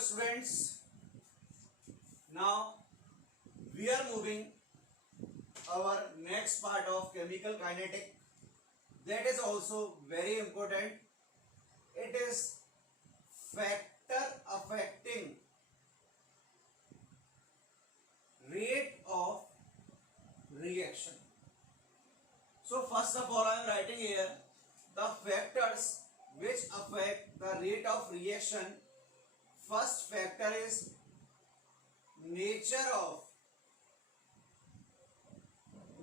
Hello students, now we are moving our next part of chemical kinetic, that is also very important. It is factor affecting rate of reaction. So first of all I am writing here the factors which affect the rate of reaction. First factor is nature of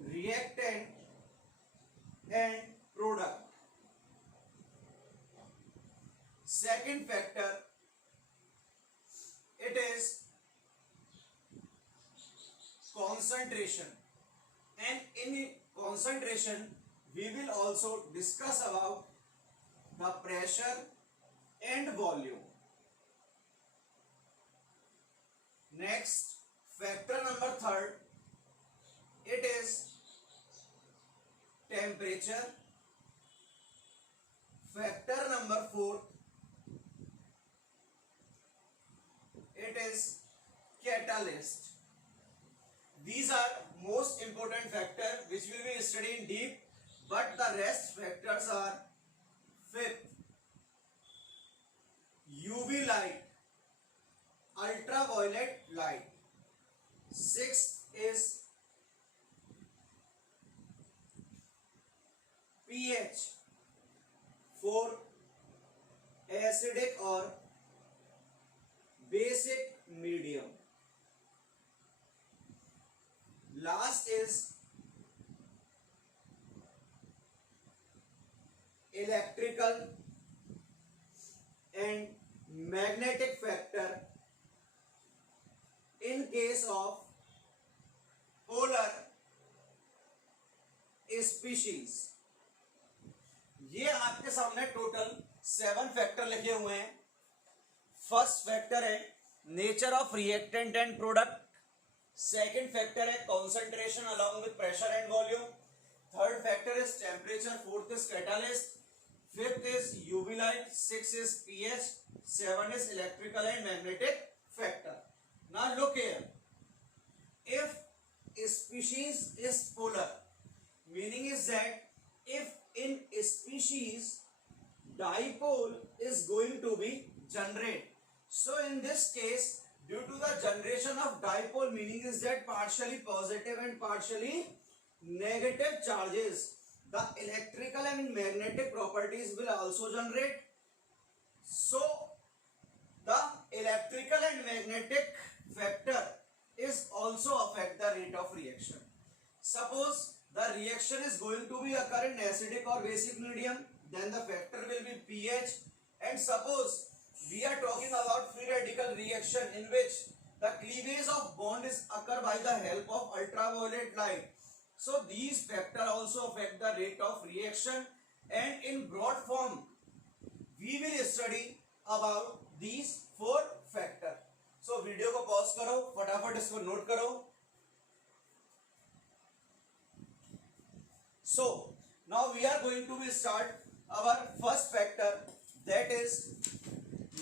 reactant and product. Second factor, it is concentration, and in concentration we will also discuss about the pressure and volume. Next, factor number third, it is temperature. Factor number fourth, it is catalyst. These are most important factors which will be studied in deep, but the rest factors are: fifth, UV light, ultraviolet light. Sixth is pH for acidic or basic medium. Last is electrical and magnetic factor in case of polar species. ये आपके सामने total 7 factor लिखे हुए हैं. First factor है nature of reactant and product. Second factor है concentration along with pressure and volume. Third factor is temperature. Fourth is catalyst. Fifth is UV light. Six is pH. Seven is electrical and magnetic factor. Now look here, if a species is polar, meaning is that if in a species dipole is going to be generated, so in this case due to the generation of dipole, meaning is that partially positive and partially negative charges, the electrical and magnetic properties will also generate. So the electrical and magnetic factor is also affect the rate of reaction. Suppose the reaction is going to be occur in acidic or basic medium, then the factor will be pH. And suppose we are talking about free radical reaction in which the cleavage of bond is occur by the help of ultraviolet light, so these factor also affect the rate of reaction. And in broad form we will study about these 4 factor. So video को pause करो, फटाफट इसको note करो. So now we are going to be start our first factor, that is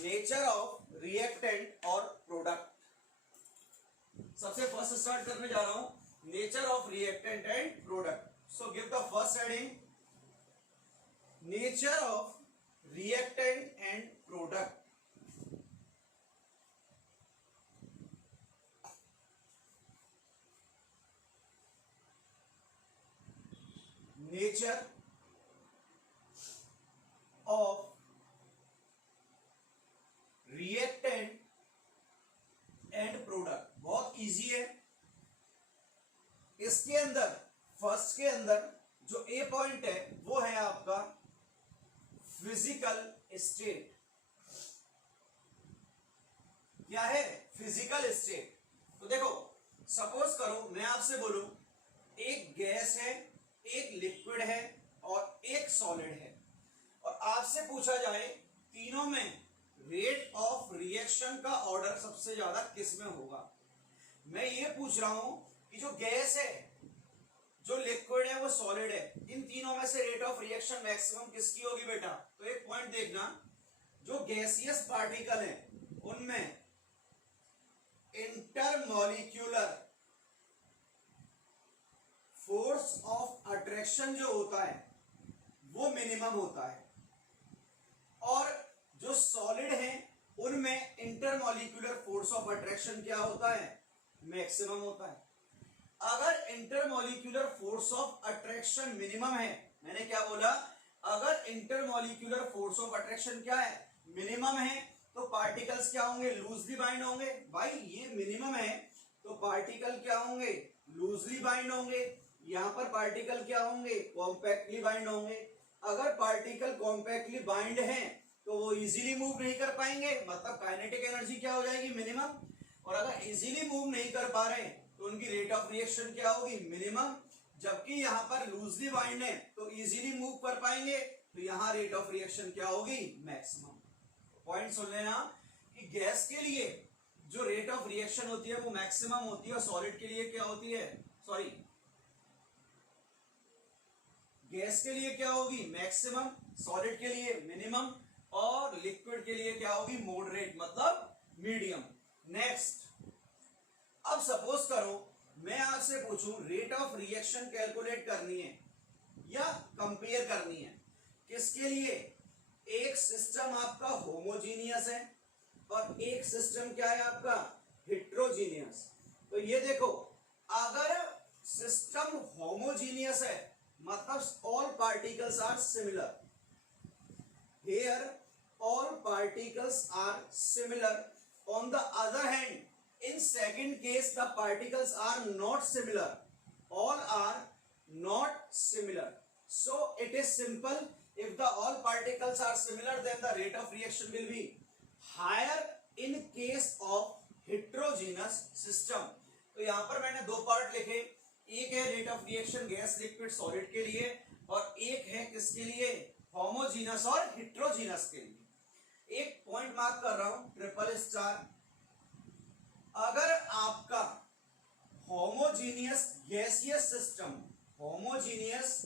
nature of reactant or product. सबसे first start करने जा रहा हूं nature of reactant and product. So give the first heading nature of reactant and product. Nature of reactant and product बहुत easy है. इसके अंदर first के अंदर जो ए पॉइंट है वो है आपका फिजिकल स्टेट. क्या है? Physical state. तो देखो, सपोज करो मैं आपसे बोलूं एक गैस है, एक लिक्विड है और एक सॉलिड है, और आपसे पूछा जाए तीनों में रेट ऑफ रिएक्शन का ऑर्डर सबसे ज्यादा किस में होगा. मैं ये पूछ रहा हूं कि जो गैस है, जो लिक्विड है, वो सॉलिड है, इन तीनों में से रेट ऑफ रिएक्शन मैक्सिमम किसकी होगी बेटा? तो एक पॉइंट देखना, जो गैसियस पार्टिकल है उनमें इंटरमॉलिक्यूलर फोर्स ऑफ अट्रैक्शन जो होता है वो मिनिमम होता है, और जो सॉलिड है उनमें इंटरमॉलिक्यूलर फोर्स ऑफ अट्रैक्शन क्या होता है, मैक्सिमम होता है। अगर intermolecular force of attraction minimum है, मैंने क्या बोला, अगर इंटरमॉलिक्यूलर फोर्स ऑफ अट्रैक्शन क्या है, मिनिमम है, तो पार्टिकल्स क्या होंगे, लूजली बाइंड होंगे। भाई ये मिनिमम है तो पार्टिकल क्या होंगे, लूजली बाइंड होंगे। यहां पर पार्टिकल क्या होंगे, कॉम्पैक्टली बाइंड होंगे। अगर पार्टिकल कॉम्पैक्टली बाइंड है तो वो इजीली मूव नहीं कर पाएंगे, मतलब काइनेटिक एनर्जी क्या हो जाएगी, मिनिमम। और अगर इजीली मूव नहीं कर पा रहे तो उनकी रेट ऑफ रिएक्शन क्या होगी, मिनिमम। जबकि यहाँ पर लूजली बाइंड है तो इजीली मूव कर पाएंगे, तो यहाँ रेट ऑफ रिएक्शन क्या होगी, मैक्सिमम। पॉइंट सुन लेना कि गैस के लिए जो रेट ऑफ रिएक्शन होती है वो मैक्सिमम होती है, और सॉलिड के लिए क्या होती है, सॉरी, गैस के लिए क्या होगी, मैक्सिमम, सॉलिड के लिए मिनिमम, और लिक्विड के लिए क्या होगी, मॉडरेट, मतलब मीडियम। नेक्स्ट, अब सपोज करो मैं आपसे पूछूं रेट ऑफ रिएक्शन कैलकुलेट करनी है या कंपेयर करनी है, किसके लिए, एक सिस्टम आपका होमोजीनियस है और एक सिस्टम क्या है आपका, हेट्रोजीनियस। तो ये देखो, अगर सिस्टम होमोजीनियस है मतलब all particles are similar, here all particles are similar. On the other hand, in second case the particles are not similar, all are not similar. So it is simple, if the all particles are similar then the rate of reaction will be higher in case of heterogeneous system. तो यहाँ पर मैंने दो part लिखे, एक है rate of reaction gas liquid solid के लिए, और एक है किसके लिए, होमोजीनस और हेट्रोजीनस के लिए। एक पॉइंट मार्क कर रहा हूं, ट्रिपल स्टार, अगर आपका homogeneous gaseous system, homogeneous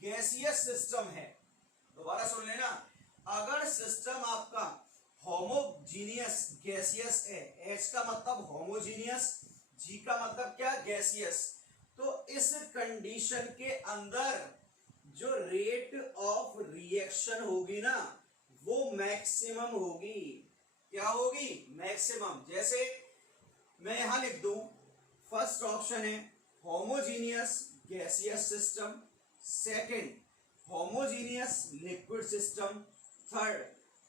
gaseous system है, दोबारा सुन लेना, अगर सिस्टम आपका होमोजीनियस गैसियस है, H का मतलब होमोजीनियस, G का मतलब क्या, गैसियस, तो इस कंडीशन के अंदर जो रेट ऑफ रिएक्शन होगी ना वो मैक्सिमम होगी। क्या होगी, मैक्सिमम। जैसे मैं यहां लिख दूं, फर्स्ट ऑप्शन है homogeneous gaseous system, second homogeneous liquid system, third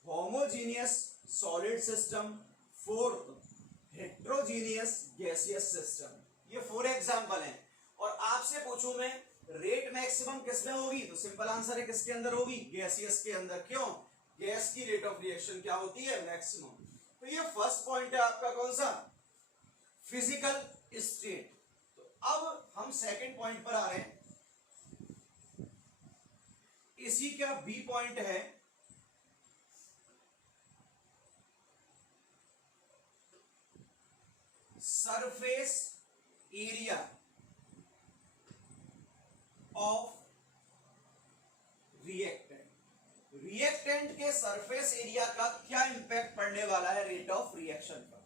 homogeneous solid system, fourth heterogeneous gaseous system. ये 4 एग्जांपल हैं। और आपसे पूछूं मैं रेट मैक्सिमम किसमें होगी, तो सिंपल आंसर है किसके अंदर होगी, गैसियस के अंदर। क्यों, गैस की रेट ऑफ रिएक्शन क्या होती है, मैक्सिमम। तो ये फर्स्ट पॉइंट है आपका कौन सा, फिजिकल स्टेट। तो अब हम सेकंड पॉइंट पर आ रहे हैं, इसी का बी पॉइंट है surface area of reactant. Reactant के सरफेस एरिया का क्या इंपैक्ट पड़ने वाला है रेट ऑफ रिएक्शन पर।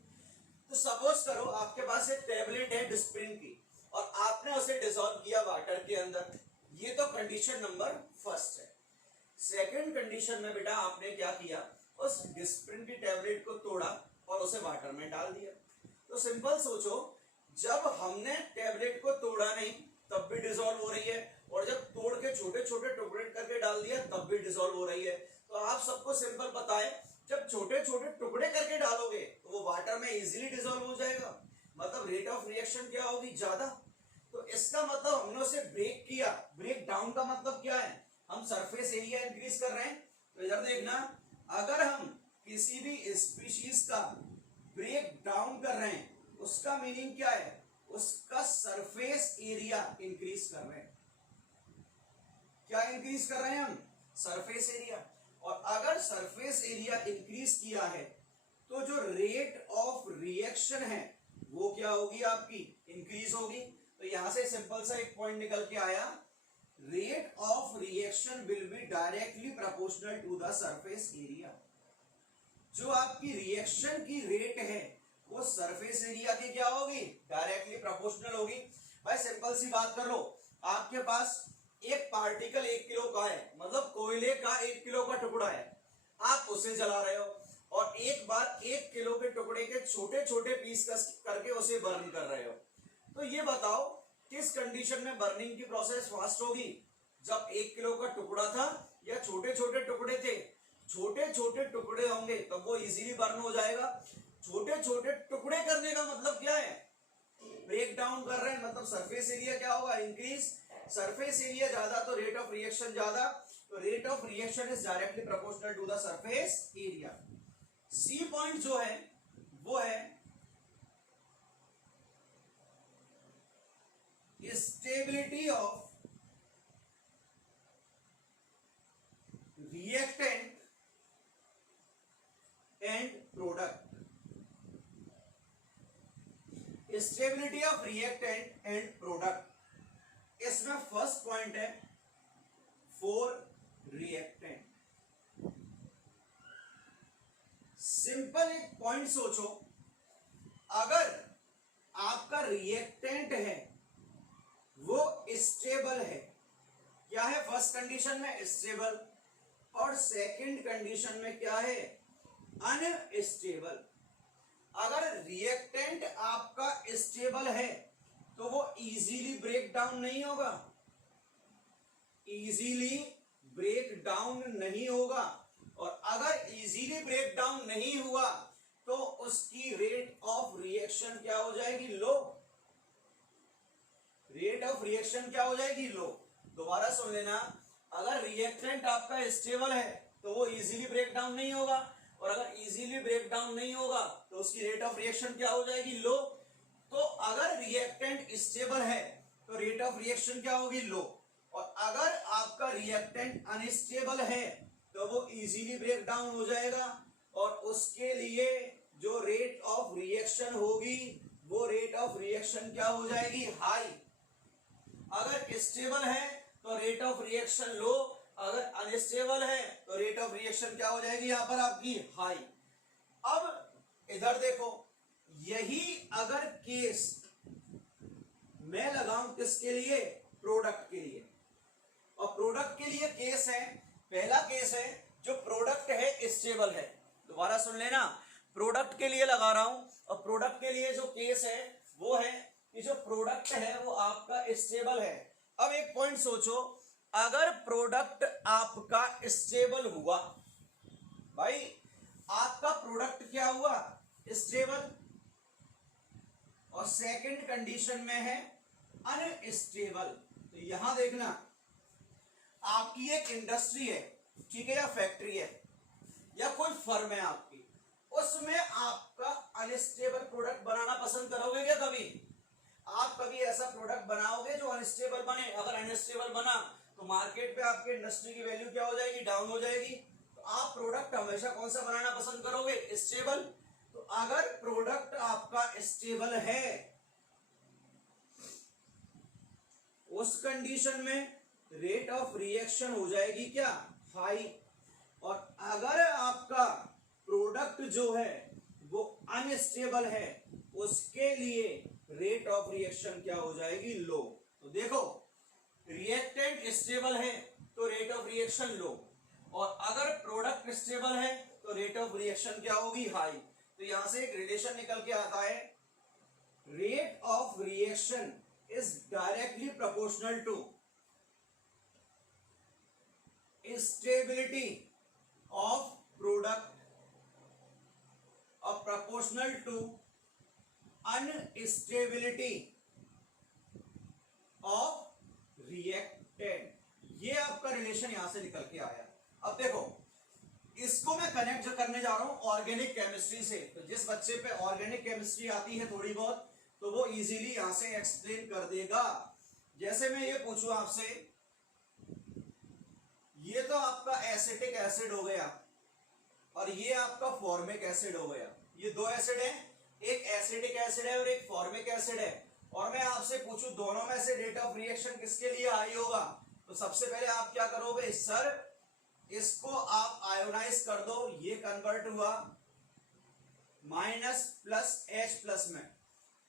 तो सपोज करो आपके पास एक टेबलेट है डिस्प्रिन की और आपने उसे डिसॉल्व किया वाटर के अंदर, ये तो कंडीशन नंबर फर्स्ट है। सेकंड कंडीशन में बेटा आपने क्या किया, उस डिस्प्रिन की टेबलेट को तोड़ा और उसे वाटर में डाल दिया। तो सिंपल सोचो, जब हमने टेबलेट को तोड़ा नहीं तब भी डिसॉल्व हो रही है, और जब तोड़ के छोटे छोटे टुकड़े करके डाल दिया तब भी डिसॉल्व हो रही है। तो आप सबको सिंपल बताएं, जब छोटे छोटे टुकड़े करके डालोगे तो वो वाटर में इजीली डिसॉल्व हो जाएगा, मतलब रेट ऑफ रिएक्शन क्या होगी, ज्यादा। तो इसका मतलब हमने उसे ब्रेक किया, ब्रेक डाउन का मतलब क्या है, हम सरफेस एरिया इंक्रीज कर रहे हैं। तो इधर देखना, अगर हम किसी भी स्पीशीज का ब्रेक डाउन कर रहे हैं उसका मीनिंग क्या है, उसका सरफेस एरिया इंक्रीज कर रहे हैं। क्या इंक्रीज कर रहे हैं हम, सरफेस एरिया। और अगर सरफेस एरिया इंक्रीज किया है तो जो रेट ऑफ रिएक्शन है वो क्या होगी, आपकी इंक्रीज होगी। तो यहां से सिंपल सा एक पॉइंट निकल के आया, rate of reaction will be directly proportional to the surface area. जो आपकी रिएक्शन की रेट है वो सरफेस एरिया की क्या होगी, डायरेक्टली प्रोपोर्शनल होगी। भाई सिंपल सी बात कर लो, आपके पास एक पार्टिकल 1 किलो का है, मतलब कोयले का 1 किलो का टुकड़ा है, आप उसे जला रहे हो और एक बार 1 किलो के टुकड़े के छोटे छोटे पीस करके उसे बर्न कर रहे हो। तो ये बताओ किस कंडीशन में बर्निंग की प्रोसेस फास्ट होगी, जब 1 किलो का टुकड़ा था या छोटे छोटे टुकड़े थे। छोटे छोटे टुकड़े होंगे तब वो इजीली बर्न हो जाएगा। छोटे छोटे टुकड़े करने का मतलब क्या है, ब्रेक डाउन कर रहे हैं, मतलब सरफेस एरिया क्या होगा, इंक्रीज। सरफेस एरिया ज्यादा तो रेट ऑफ रिएक्शन ज्यादा, तो rate of reaction is directly proportional to the surface area. C point जो है वो है stability of reactant and product. Stability of reactant and product, इसमें first point is for reactant. Simple एक point सोचो, अगर आपका रिएक्टेंट है वो स्टेबल है, क्या है फर्स्ट कंडीशन में स्टेबल, और सेकंड कंडीशन में क्या है अनस्टेबल। अगर रिएक्टेंट आपका स्टेबल है तो वो इजीली ब्रेक डाउन नहीं होगा, इजीली ब्रेक डाउन नहीं होगा, और अगर इजीली ब्रेक डाउन नहीं हुआ तो उसकी रेट ऑफ रिएक्शन क्या हो जाएगी, लो। रेट ऑफ रिएक्शन क्या हो जाएगी, लो। दोबारा सुन लेना, अगर रिएक्टेंट आपका स्टेबल है तो वो इजीली ब्रेक डाउन नहीं होगा, और अगर इजीली ब्रेक डाउन नहीं होगा तो उसकी रेट ऑफ रिएक्शन क्या हो जाएगी, लो। तो अगर रिएक्टेंट स्टेबल है तो रेट ऑफ रिएक्शन क्या होगी, लो, और अगर आपका रिएक्टेंट अनस्टेबल है तो वो इजीली ब्रेक डाउन हो जाएगा, और उसके लिए जो रेट ऑफ रिएक्शन होगी वो रेट ऑफ रिएक्शन क्या हो जाएगी, हाई। अगर स्टेबल है तो रेट ऑफ रिएक्शन लो, अगर अनस्टेबल है तो रेट ऑफ रिएक्शन क्या हो जाएगी यहां पर आपकी, हाई। अब इधर देखो, यही अगर केस मैं लगाऊं किसके लिए, प्रोडक्ट के लिए, और प्रोडक्ट के लिए केस है, पहला केस है जो प्रोडक्ट है स्टेबल है। दोबारा सुन लेना, प्रोडक्ट के लिए लगा रहा हूं, और प्रोडक्ट के लिए जो केस है वो है कि जो प्रोडक्ट है वो आपका स्टेबल है। अब एक पॉइंट सोचो, अगर प्रोडक्ट आपका स्टेबल हुआ, भाई आपका प्रोडक्ट क्या हुआ, स्टेबल, और सेकंड कंडीशन में है अनस्टेबल। तो यहां देखना, आपकी एक इंडस्ट्री है, ठीक है, या फैक्ट्री है, या कोई फर्म है आपकी, उसमें आपका अनस्टेबल प्रोडक्ट बनाना पसंद करोगे क्या कभी? आप कभी ऐसा प्रोडक्ट बनाओगे जो अनस्टेबल बने? अगर अनस्टेबल बना तो मार्केट पे आपके इंडस्ट्री की वैल्यू क्या हो जाएगी, डाउन हो जाएगी। तो आप प्रोडक्ट हमेशा कौन सा बनाना पसंद करोगे, स्टेबल। तो अगर प्रोडक्ट आपका स्टेबल है उस कंडीशन में रेट ऑफ रिएक्शन हो जाएगी क्या, हाई। और अगर आपका प्रोडक्ट जो है वो अनस्टेबल है उसके लिए रेट ऑफ रिएक्शन क्या हो जाएगी, लो। तो देखो, रिएक्टेंट स्टेबल है तो रेट ऑफ रिएक्शन लो, और अगर प्रोडक्ट स्टेबल है तो रेट ऑफ रिएक्शन क्या होगी, हाई। तो यहां से एक रिलेशन निकल के आता है, rate of reaction is directly proportional to stability of product और proportional to unstability of reactant. ये आपका रिलेशन यहां से निकल के आया। अब देखो, इसको मैं कनेक्ट जो करने जा रहा हूं ऑर्गेनिक केमिस्ट्री से, तो जिस बच्चे पे ऑर्गेनिक केमिस्ट्री आती है थोड़ी बहुत, तो वो इजीली यहां से एक्सप्लेन कर देगा। जैसे मैं ये पूछूं आपसे, ये तो आपका एसिटिक एसिड हो गया और ये आपका फॉर्मिक एसिड हो गया, ये दो एसिड हैं, एक एसिटिक एसिड है और एक फॉर्मिक एसिड है, और मैं आपसे पूछूं दोनों में से रेट ऑफ रिएक्शन किसके लिए हाई होगा, तो सबसे पहले आप क्या करोगे, सर इसको आप आयोनाइज कर दो, ये कन्वर्ट हुआ माइनस प्लस H प्लस में,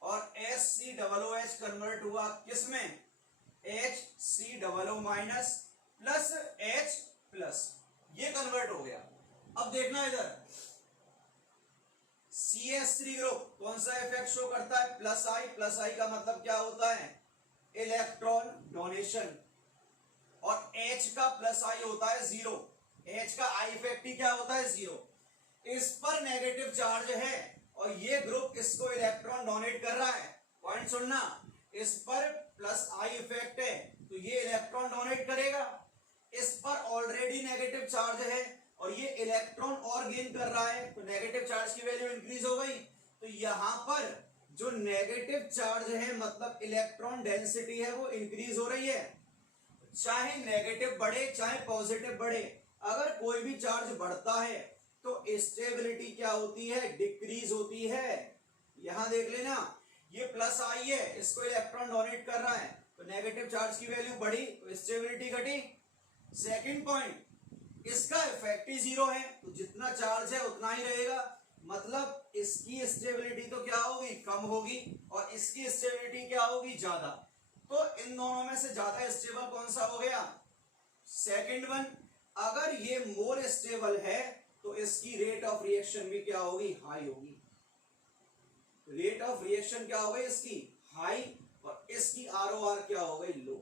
और HCOOH कन्वर्ट हुआ किस में, HCOO minus plus H plus, ये कन्वर्ट हो गया। अब देखना इधर CH3 ग्रुप कौन सा इफेक्ट शो करता है, प्लस आई का मतलब क्या होता है, इलेक्ट्रॉन डोनेशन, और H का प्लस आई होता है जीरो, H का आई इफेक्ट ही क्या होता है, जीरो। इस पर नेगेटिव चार्ज है और ये ग्रुप किसको इलेक्ट्रॉन डोनेट कर रहा है, पॉइंट सुनना, इस पर प्लस आई इफेक्ट है तो ये इलेक्ट्रॉन डोनेट करेगा, इस पर ऑलरेडी नेगेटिव चार्ज है और ये इलेक्ट्रॉन और गेन कर रहा है तो नेगेटिव चार्ज की वैल्यू इंक्रीज हो गई। तो यहां पर जो नेगेटिव चार्ज है मतलब इलेक्ट्रॉन डेंसिटी है वो इंक्रीज हो रही है, चाहे नेगेटिव बढ़े चाहे पॉजिटिव बढ़े, अगर कोई भी चार्ज बढ़ता है तो स्टेबिलिटी क्या होती है, डिक्रीज होती है। यहां देख लेना ये प्लस आई है, इसको इलेक्ट्रॉन डोनेट कर रहा है तो नेगेटिव चार्ज की वैल्यू बढ़ी तो स्टेबिलिटी घटी। सेकंड पॉइंट, इसका इफेक्ट ही जीरो है तो जितना चार्ज है उतना ही रहेगा, मतलब इसकी स्टेबिलिटी तो क्या होगी, कम होगी, और इसकी स्टेबिलिटी क्या होगी, ज्यादा। तो इन दोनों में से ज्यादा स्टेबल कौन सा हो गया, सेकंड वन। अगर ये मोर स्टेबल है तो इसकी रेट ऑफ रिएक्शन भी क्या होगी, हाई होगी, रेट ऑफ रिएक्शन क्या हो गई इसकी, हाई, और इसकी ROR क्या हो गई, लो।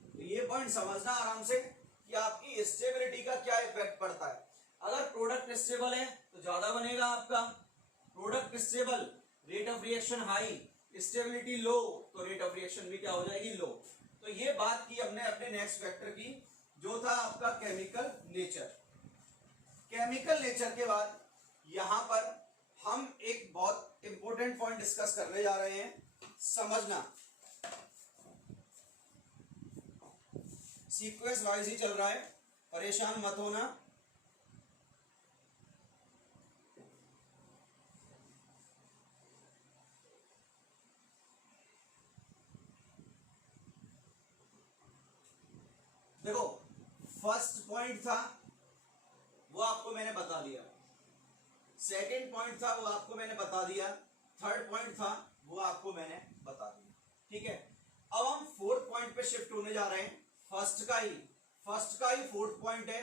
तो ये पॉइंट समझना आराम से कि आपकी स्टेबिलिटी का क्या इफेक्ट पड़ता है। अगर प्रोडक्ट स्टेबल है तो ज्यादा बनेगा आपका, product stable, rate of reaction high, stability low तो रेट ऑफ रिएक्शन भी क्या हो जाएगी, लो। तो ये बात की हमने अपने नेक्स्ट फैक्टर की, जो था आपका केमिकल नेचर। केमिकल नेचर के बाद यहां पर हम एक बहुत इंपॉर्टेंट पॉइंट डिस्कस करने जा रहे हैं, समझना। सीक्वेंस वाइज ही चल रहा है, परेशान मत होना। देखो फर्स्ट पॉइंट था वो आपको मैंने बता दिया, सेकंड पॉइंट था वो आपको मैंने बता दिया, थर्ड पॉइंट था वो आपको मैंने बता दिया, ठीक है। अब हम फोर्थ पॉइंट पे शिफ्ट होने जा रहे हैं, फर्स्ट का ही फोर्थ पॉइंट है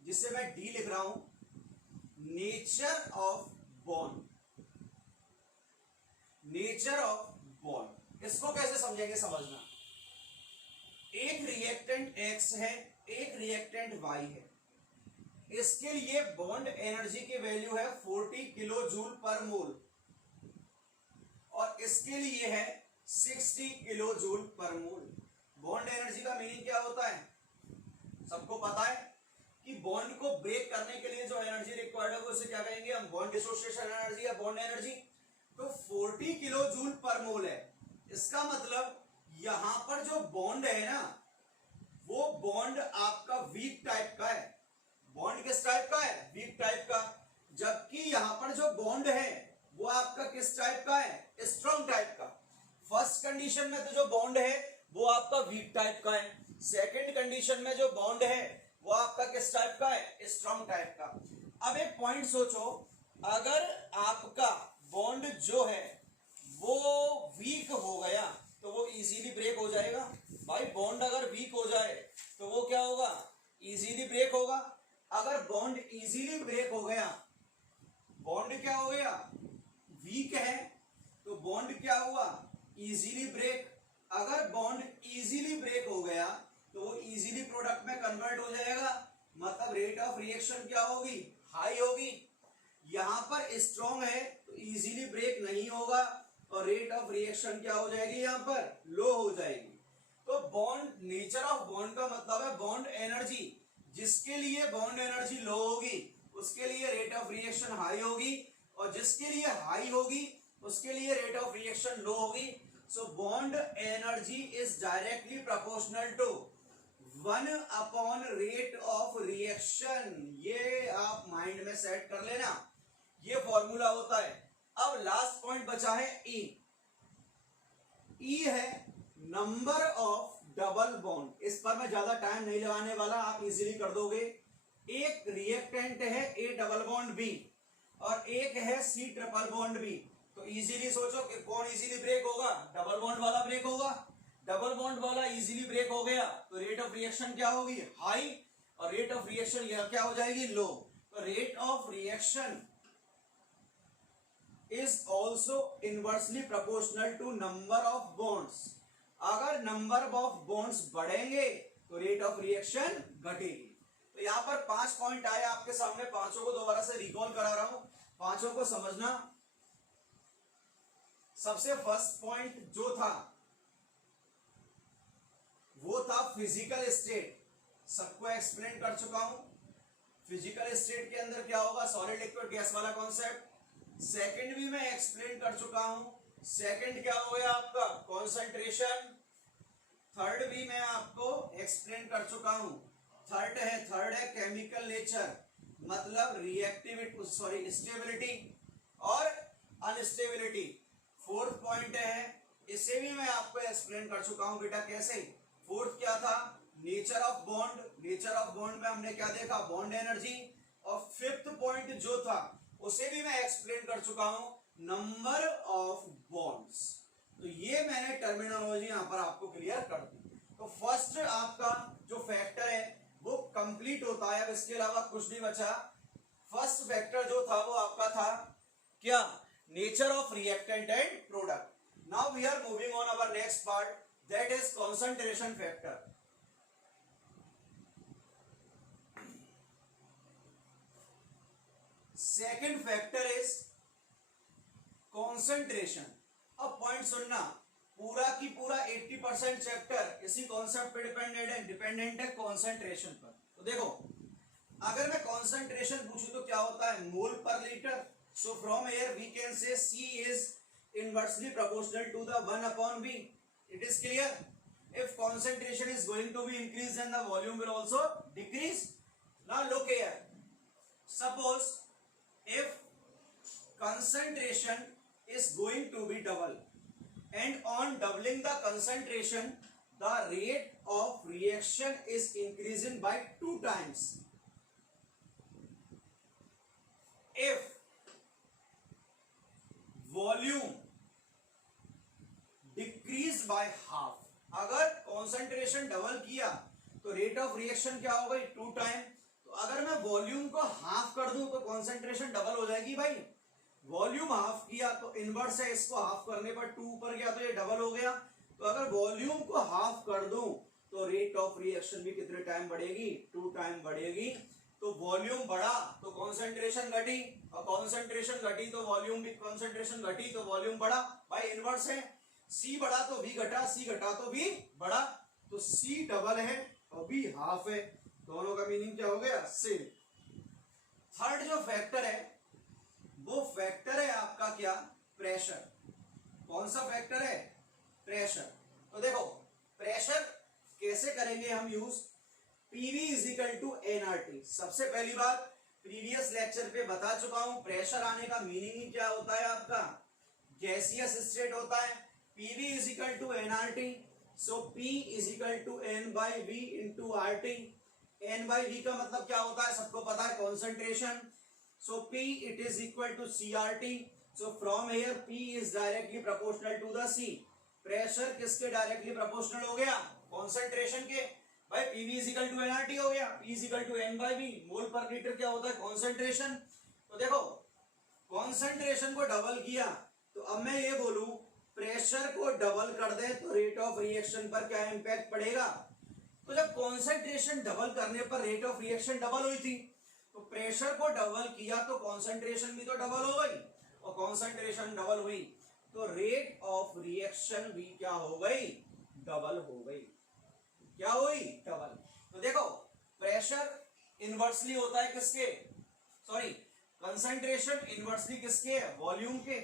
जिसे मैं डी लिख रहा हूं, nature of bond, nature of bond. इसको कैसे समझेंगे, समझना। एक रिएक्टेंट X है, एक रिएक्टेंट Y है, इसके लिए बॉन्ड एनर्जी की वैल्यू है 40 किलो जूल पर मोल और इसके लिए है 60 किलो जूल पर मोल। बॉन्ड एनर्जी का मीनिंग क्या होता है, सबको पता है कि बॉन्ड को ब्रेक करने के लिए जो एनर्जी रिक्वायर्ड है उसे क्या कहेंगे हम, बॉन्ड डिसोसिएशन एनर्जी या बॉन्ड एनर्जी। तो 40 किलो जूल पर मोल है, इसका मतलब यहां पर जो बॉन्ड है ना वो बॉन्ड आपका वीक टाइप का है। बॉन्ड किस टाइप का है, वीक टाइप का, जबकि यहां पर जो बॉन्ड है वो आपका किस टाइप का है, स्ट्रॉन्ग टाइप का। फर्स्ट कंडीशन में तो जो बॉन्ड है वो आपका वीक टाइप का है, सेकंड कंडीशन में जो बॉन्ड है वो आपका किस टाइप का है, स्ट्रॉन्ग टाइप का। अब एक पॉइंट सोचो, अगर आपका बॉन्ड जो है वो वीक हो गया तो वो इजीली ब्रेक हो जाएगा। भाई बॉन्ड अगर वीक हो जाए तो वो क्या होगा, इजीली ब्रेक होगा। अगर बॉन्ड इजीली ब्रेक हो गया, बॉन्ड क्या हो गया, वीक है तो बॉन्ड क्या हुआ, इजीली ब्रेक। अगर बॉन्ड इजीली ब्रेक हो गया तो वो इजीली प्रोडक्ट में कन्वर्ट हो जाएगा, मतलब रेट ऑफ रिएक्शन क्या होगी, हाई होगी। यहां पर स्ट्रॉन्ग है तो इजीली ब्रेक नहीं होगा और रेट ऑफ रिएक्शन क्या हो जाएगी, यहां पर लो हो जाएगी। तो बॉन्ड, नेचर ऑफ बॉन्ड का मतलब है बॉन्ड एनर्जी, जिसके लिए बॉन्ड एनर्जी लो होगी उसके लिए रेट ऑफ रिएक्शन हाई होगी, और जिसके लिए हाई होगी उसके लिए रेट ऑफ रिएक्शन लो होगी। So bond energy is directly proportional to 1 upon rate of reaction. ये आप माइंड में सेट कर लेना, ये फॉर्मूला होता है। अब लास्ट पॉइंट बचा है ई। ई है नंबर ऑफ डबल बॉन्ड। इस पर मैं ज्यादा टाइम नहीं लगाने वाला, आप इजीली कर दोगे। एक रिएक्टेंट है ए डबल बॉन्ड बी और एक है सी ट्रिपल बॉन्ड बी। तो इजीली सोचो कि कौन इजीली ब्रेक होगा, डबल बॉन्ड वाला ब्रेक होगा। डबल बॉन्ड वाला इजीली ब्रेक हो गया तो रेट ऑफ रिएक्शन क्या होगी, हाई, और रेट ऑफ रिएक्शन यह क्या हो जाएगी, लो। तो rate of reaction is also inversely proportional to number of bonds. अगर नंबर ऑफ बॉन्ड्स बढ़ेंगे तो रेट ऑफ रिएक्शन घटेगी। तो यहां पर 5 पॉइंट आए आपके सामने, पांचों को दोबारा से रिकॉल करा रहा हूं, पांचों को समझना। सबसे फर्स्ट पॉइंट जो था वो था फिजिकल स्टेट, सबको एक्सप्लेन कर चुका हूं। फिजिकल स्टेट के अंदर क्या होगा, सॉलिड लिक्विड गैस वाला कॉन्सेप्ट। सेकंड भी मैं एक्सप्लेन कर चुका हूं, सेकंड क्या हो गया आपका, कॉन्सेंट्रेशन। थर्ड भी मैं आपको एक्सप्लेन कर चुका हूं, थर्ड है केमिकल नेचर, मतलब रिएक्टिविटी, सॉरी स्टेबिलिटी और अनस्टेबिलिटी। फोर्थ पॉइंट है, इसे भी मैं आपको एक्सप्लेन कर चुका हूं बेटा, कैसे। फोर्थ क्या था, nature of bond. Nature of bond में हमने क्या देखा, बॉन्ड एनर्जी। और फिफ्थ पॉइंट जो था उसे भी मैं एक्सप्लेन कर चुका हूं, नंबर ऑफ बॉन्ड्स। तो ये मैंने टर्मिनोलॉजी यहां पर आपको क्लियर कर दी। तो फर्स्ट आपका जो फैक्टर है वो कंप्लीट होता है, अब इसके अलावा कुछ नहीं बचा। फर्स्ट फैक्टर जो था वो आपका था क्या, nature of reactant and product. Now we are moving on our next part, that is concentration factor. Second factor is concentration. अब पॉइंट सुनना, पूरा की पूरा 80% चैप्टर इसी कॉन्सेप्ट पे डिपेंडेंट है कंसंट्रेशन पर। तो देखो, अगर मैं कंसंट्रेशन पूछूं तो क्या होता है, मोल पर litre. So from here we can say C is inversely proportional to the 1/V। It is clear. if concentration is going to be increased then the volume will also decrease. Now look here, suppose if concentration is going to be double and on doubling the concentration the rate of reaction is increasing by 2 times. If volume decrease by half, अगर concentration double किया तो rate of reaction क्या हो गई, 2 time. तो अगर मैं volume को हाफ कर दूं तो कॉन्सेंट्रेशन डबल हो जाएगी भाई। वॉल्यूम हाफ किया तो इनवर्स है, इसको हाफ करने पर 2 ऊपर गया तो ये डबल हो गया। तो अगर वॉल्यूम को हाफ कर दूं तो रेट ऑफ रिएक्शन भी कितने टाइम बढ़ेगी, 2 टाइम बढ़ेगी। तो वॉल्यूम बढ़ा तो कॉन्सेंट्रेशन घटी, और कॉन्सेंट्रेशन घटी तो वॉल्यूम भी, कॉन्सेंट्रेशन घटी तो वॉल्यूम बढ़ा, भाई इनवर्स है। C बढ़ा तो V घटा, C घटा तो V बढ़ा। तो C डबल है और B हाफ है, दोनों का मीनिंग क्या हो गया, सेम। थर्ड जो फैक्टर है वो फैक्टर है आपका क्या, प्रेशर। कौन सा फैक्टर है, प्रेशर। तो देखो प्रेशर कैसे करेंगे हम use, PV is equal to nRT। सबसे पहली बात, प्रीवियस लेक्चर पे बता चुका हूं, प्रेशर आने का मीनिंग ही क्या होता है आपका, गैसियस स्टेट होता है। PV is equal to nRT, so P is equal to N by V into RT। N by V का मतलब क्या होता है, सबको पता है, concentration। So P it is equal to CRT। So from here P is directly proportional to the C। Pressure किसके directly proportional हो गया, concentration के। भाई PV is equal to nRT हो गया, P is equal to N by V, मोल पर litre क्या होता है, concentration। तो देखो concentration को डबल किया तो अब मैं ये बोलूं प्रेशर को डबल कर दे तो रेट ऑफ रिएक्शन पर क्या इंपैक्ट पड़ेगा। तो जब कॉन्सेंट्रेशन डबल करने पर रेट ऑफ रिएक्शन डबल हुई थी, तो प्रेशर को डबल किया तो कॉन्सेंट्रेशन भी तो डबल हो गई, और कॉन्सेंट्रेशन डबल हुई तो रेट ऑफ रिएक्शन भी क्या हो गई, डबल हो गई। क्या हुई, डबल। तो देखो प्रेशर इनवर्सली होता है किसके, सॉरी कंसंट्रेशन इनवर्सली किसके है, वॉल्यूम के।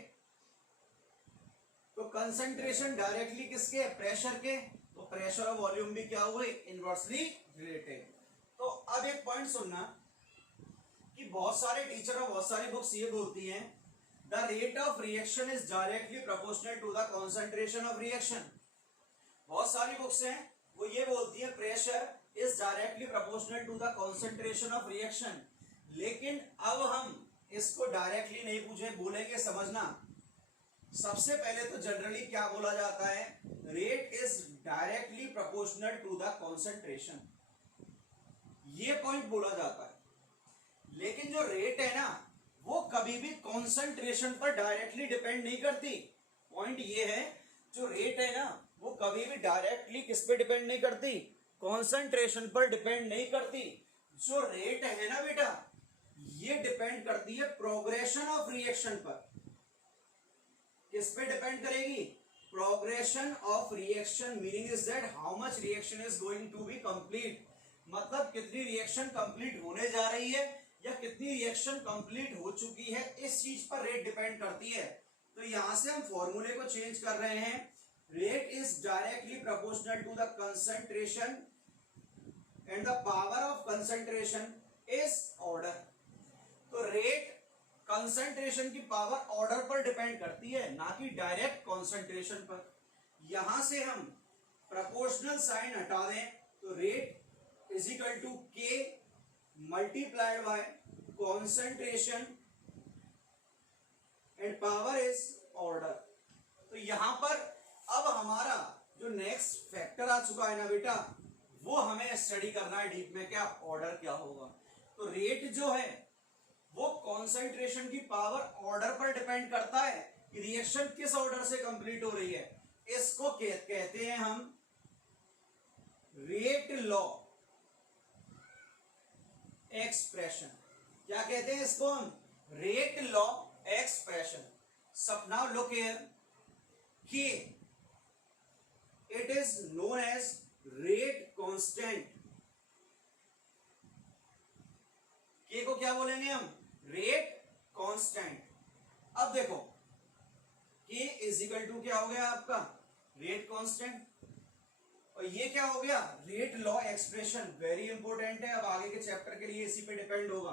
तो कंसंट्रेशन डायरेक्टली किसके, प्रेशर के। तो प्रेशर और वॉल्यूम भी क्या हुए, इनवर्सली रिलेटेड। तो अब एक पॉइंट सुनना कि बहुत सारे टीचर और बहुत सारी बुक्स ये बोलती हैं the rate of reaction is directly proportional to the concentration of reaction. बहुत सारी बुक्स हैं वो ये बोलती है pressure is directly proportional to the concentration of reaction. लेकिन अब हम इसको डायरेक्टली नहीं पूछे, बोलेंगे समझना। सबसे पहले तो जनरली क्या बोला जाता है, rate is directly proportional to the concentration, ये पॉइंट बोला जाता है। लेकिन जो रेट है ना वो कभी भी कॉन्सेंट्रेशन पर डायरेक्टली डिपेंड नहीं करती। पॉइंट ये है, जो रेट है ना वो कभी भी डायरेक्टली किस पे डिपेंड नहीं करती, कॉन्सेंट्रेशन पर डिपेंड नहीं करती। जो रेट है ना बेटा ये डिपेंड करती है प्रोग्रेशन ऑफ रिएक्शन पर। किस पे डिपेंड करेगी, progression of reaction, meaning is that how much reaction is going to be complete, मतलब कितनी रिएक्शन कंप्लीट होने जा रही है या कितनी रिएक्शन कंप्लीट हो चुकी है, इस चीज पर रेट डिपेंड करती है। तो यहां से हम फॉर्मूले को चेंज कर रहे हैं, rate is directly proportional to the concentration and the power of concentration is order. तो रेट कंसंट्रेशन की पावर ऑर्डर पर डिपेंड करती है, ना कि डायरेक्ट कंसंट्रेशन पर। यहां से हम प्रोपोर्शनल साइन हटा दें तो रेट इज इक्वल टू के multiplied by concentration and power is order. तो यहां पर अब हमारा जो नेक्स्ट फैक्टर आ चुका है ना बेटा, वो हमें स्टडी करना है डीप में, क्या ऑर्डर क्या होगा। तो रेट जो है वो कॉन्सेंट्रेशन की पावर ऑर्डर पर डिपेंड करता है कि रिएक्शन किस ऑर्डर से कंप्लीट हो रही है। इसको कहते हैं हम रेट लॉ एक्सप्रेशन। क्या कहते हैं इसको हम, रेट लॉ एक्सप्रेशन। सब now look here, K it is known as rate constant. K को क्या बोलेंगे हम, रेट कांस्टेंट। अब देखो के इज इक्वल टू क्या हो गया आपका, रेट कांस्टेंट, और ये क्या हो गया, rate law expression. Very important है, अब आगे के चैप्टर के लिए इसी पे डिपेंड होगा।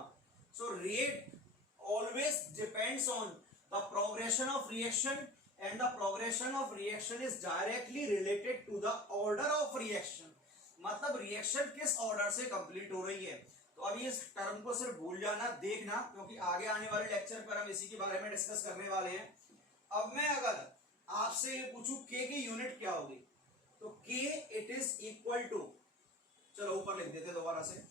So rate always depends on the progression of reaction and the progression of reaction is directly related to the order of reaction, मतलब रिएक्शन किस ऑर्डर से कंप्लीट हो रही है। तो अभी इस टर्म को सिर्फ भूल जाना, देखना, क्योंकि आगे आने वाले लेक्चर पर हम इसी के बारे में डिस्कस करने वाले हैं। अब मैं अगर आपसे ये पूछूं के की यूनिट क्या होगी, तो के इट इज इक्वल टू, चलो ऊपर लिख देते दोबारा से,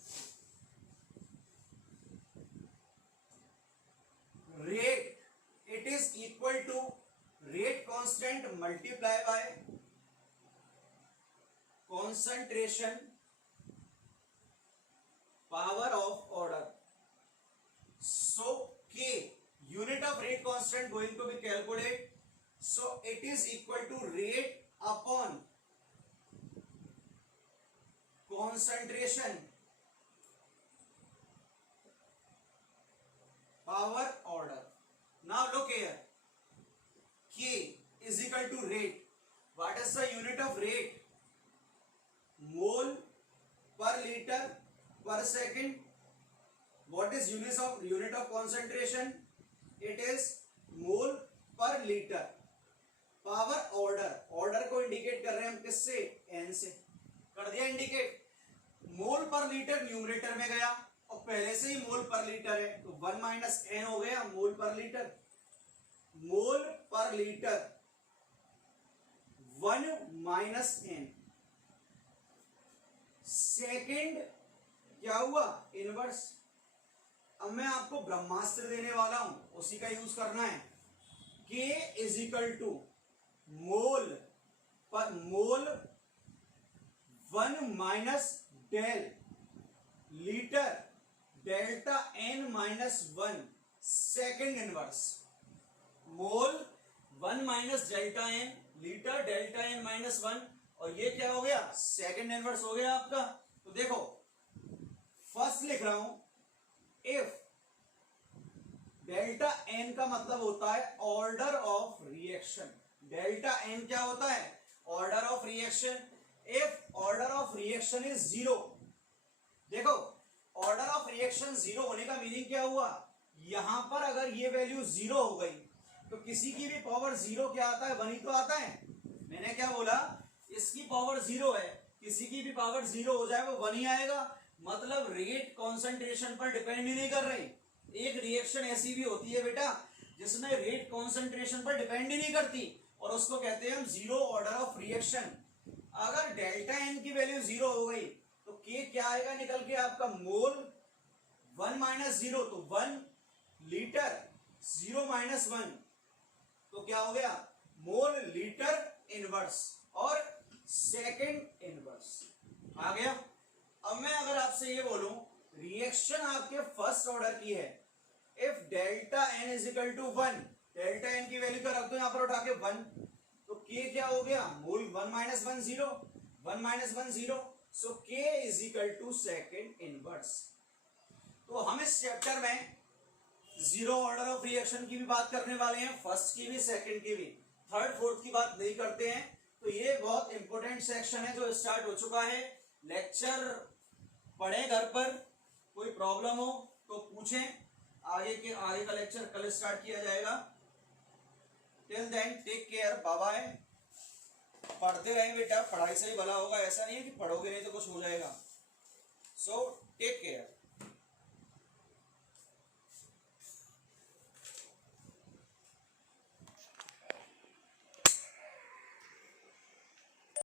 rate it is equal to rate constant multiply by concentration power of order. So K unit of rate constant going to be calculated, so it is equal to rate upon concentration power order. Now look here, K is equal to rate. What is the unit of rate? Mole per liter per second. What is unit of concentration? It is मोल पर litre. Power order, order को indicate कर रहे हैं हम किससे, N से, कर दिया इंडिकेट। मोल पर लीटर न्यूमरेटर में गया और पहले से ही मोल पर लीटर है तो 1 माइनस एन हो गया मोल पर लीटर। मोल पर लीटर 1 माइनस एन। सेकेंड क्या हुआ, इनवर्स। अब मैं आपको ब्रह्मास्त्र देने वाला हूं, उसी का यूज करना है। K is equal to mole per mole 1 minus del litre delta N minus 1 second inverse. Mole 1 minus delta N litre delta N minus 1, और ये क्या हो गया, सेकेंड इनवर्स हो गया आपका। तो देखो फर्स्ट लिख रहा हूं, इफ डेल्टा एन का मतलब होता है order of reaction. Delta n क्या होता है, order of reaction. If order of reaction is 0, देखो ऑर्डर ऑफ रिएक्शन 0 होने का मीनिंग क्या हुआ, यहां पर अगर ये वैल्यू 0 हो गई तो किसी की भी पावर 0 क्या आता है, 1 ही तो आता है। मैंने क्या बोला, इसकी पावर 0 है, किसी की भी पावर 0 हो जाए वो 1 ही आएगा, मतलब रेट कॉन्सेंट्रेशन पर डिपेंड ही नहीं कर रही। एक रिएक्शन ऐसी भी होती है बेटा जिसमें रेट कॉन्सेंट्रेशन पर डिपेंड ही नहीं करती, और उसको कहते हैं हम जीरो ऑर्डर ऑफ रिएक्शन। अगर डेल्टा एन की वैल्यू जीरो हो गई तो के क्या आएगा निकल के आपका, मोल 1 माइनस जीरो, तो 1 लीटर, 0 माइनस 1 तो क्या हो गया, मोल लीटर इनवर्स और सेकंड इनवर्स आ गया। अब मैं अगर आपसे ये बोलूं रिएक्शन आपके फर्स्ट ऑर्डर की है, if delta n is equal to 1, delta n की वैल्यू क्या रख दो यहां पर उठा के 1, तो के क्या हो गया, मोल 1 minus 1 0, 1 minus 1 0, so K is equal to second inverse. तो हम इस चैप्टर में जीरो ऑर्डर ऑफ रिएक्शन की भी बात करने वाले हैं, फर्स्ट की भी, सेकंड की भी, थर्ड फोर्थ की बात नहीं करते हैं। तो ये बहुत इंपॉर्टेंट सेक्शन है जो स्टार्ट हो चुका है। लेक्चर पढ़े घर पर, कोई प्रॉब्लम हो तो पूछें, आगे का लेक्चर कल स्टार्ट किया जाएगा। Till then take care, bye bye. पढ़ते रहें बेटा, पढ़ाई से ही भला होगा, ऐसा नहीं है कि पढ़ोगे नहीं तो कुछ हो जाएगा। So take care.